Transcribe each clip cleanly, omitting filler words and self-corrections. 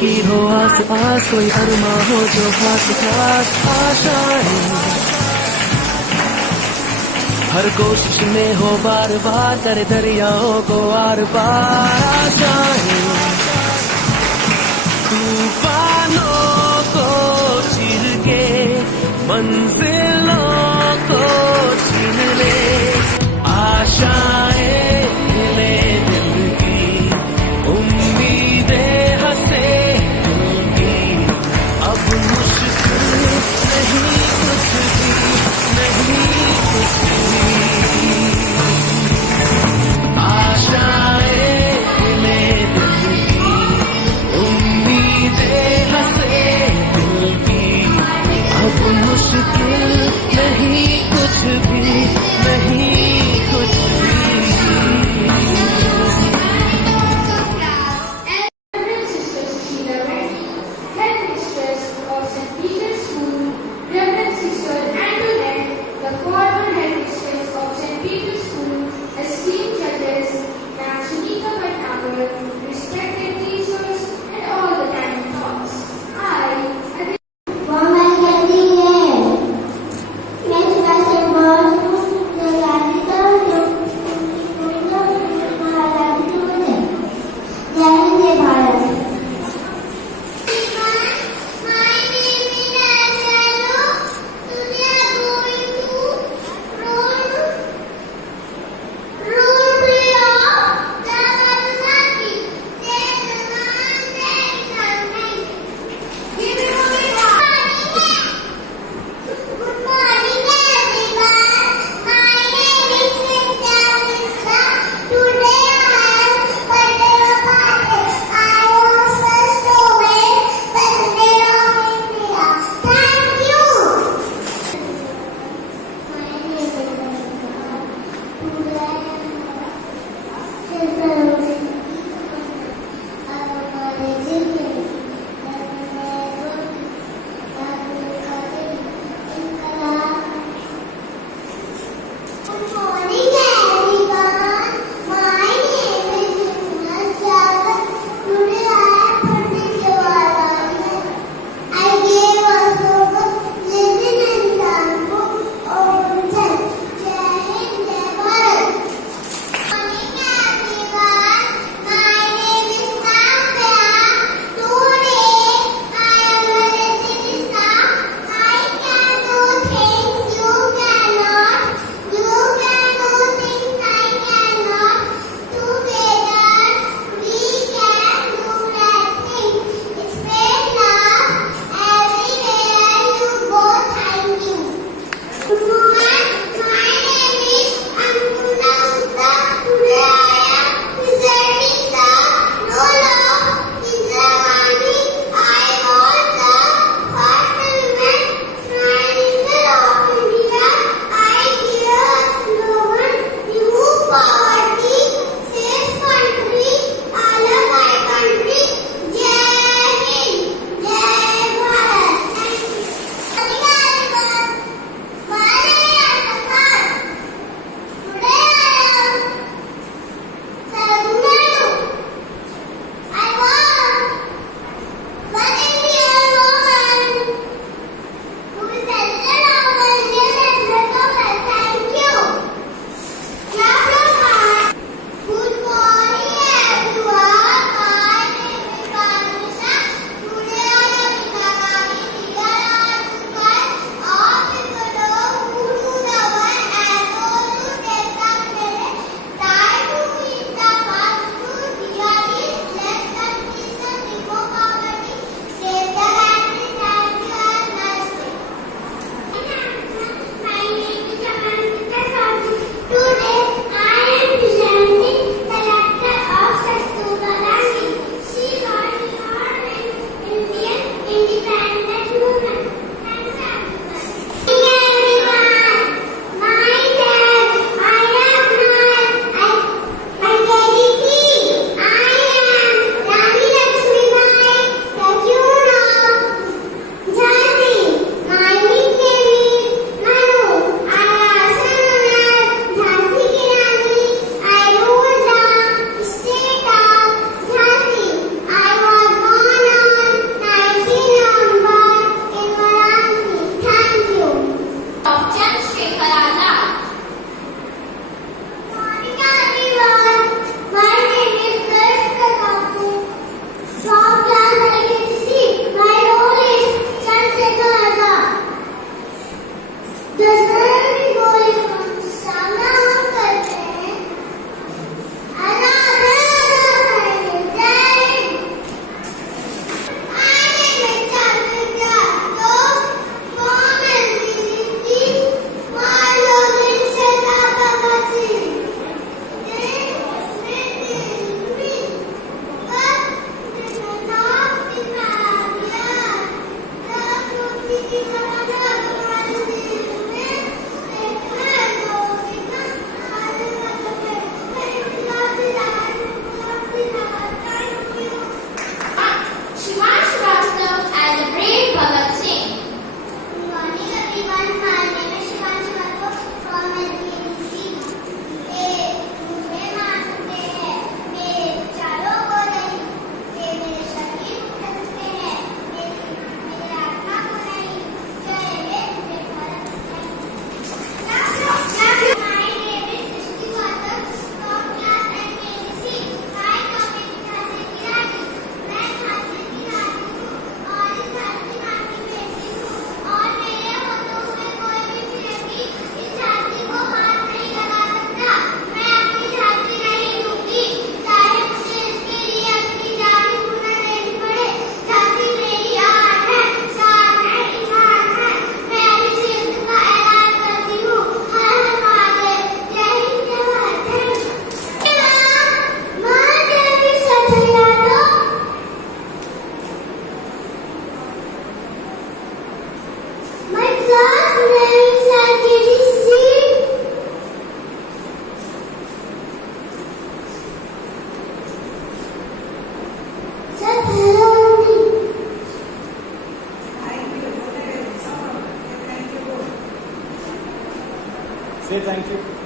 की हो आस पास, कोई अरमा हो जो खास खास आशाएं हर कोशिश में हो बार बार, करे दरियाओं को आर पार आशाएं तूफानों को चीर के मंजिलों को छीन ले आशाएं खिले दिल की उम्मीदें हंसे दिल की अब मुश्किल नहीं कुछ भी नहीं कुछ भी आशाएं खिले दिल की उम्मीदें हंसे दिल की अब मुश्किल नहीं कुछ भी Okay, thank you.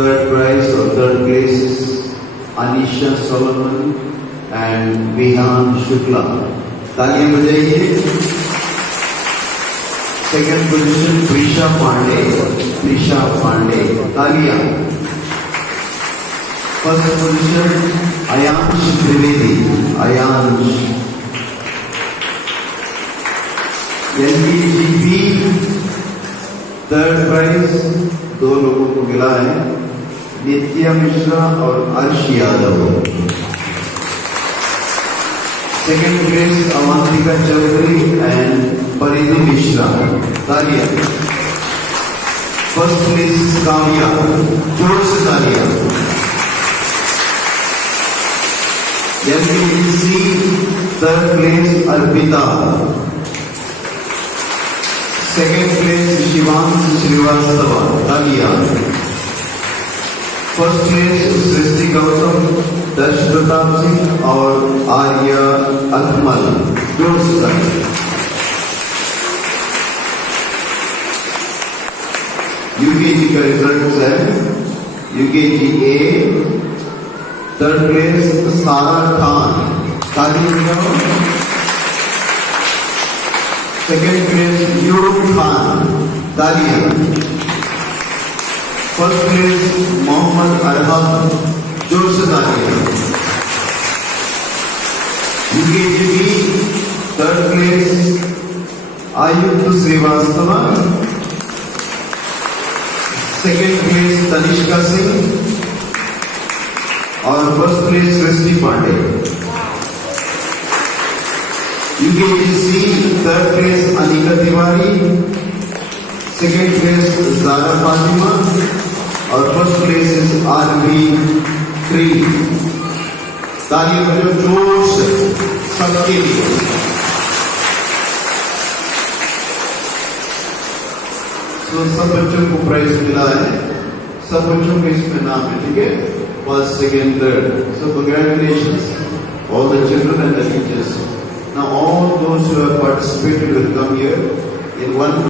third prize or third place is Anisha Solomon and Vihan Shukla. तालियां बजाइए. Second position Prisha Pandey. तालियां. First position Ayansh Trivedi. LBGP third prize 2 लोगों को मिला है, नित्या मिश्रा और Arsh Yadav. Second place Avantika Chaudhary and Paridhi Mishra. तालियां. First place Kavya. जोर से तालियां. LBGC third place Arpita. Second place Shivansh Srivastava. तालियां. फर्स्ट प्लेस सृष्टि गौतम, दर्श प्रताप सिंह और आर्या अकमल. जोर से तालियां. यूकेजी का रिजल्ट है. यूकेजी ए थर्ड प्लेस सारा खान. तालियां. सेकेंड प्लेस यूब खान. तालियां. First place Mohammad Arham. जोर से तालियां. UKGB third place Ayukt Srivastava. Second place Tanishka Singh और first place Srishti Pandey. UKGC third place Anika Tiwari, second place Zara Fatima और first place is Aarvi three. तालियां बजाओ जोर से सबके लिए. तो सब बच्चों को प्राइज मिला है. सब बच्चों के इसमें नाम है. ठीक है. First second third. So congratulations all the children and the teachers. Now all those who have participated will come here in one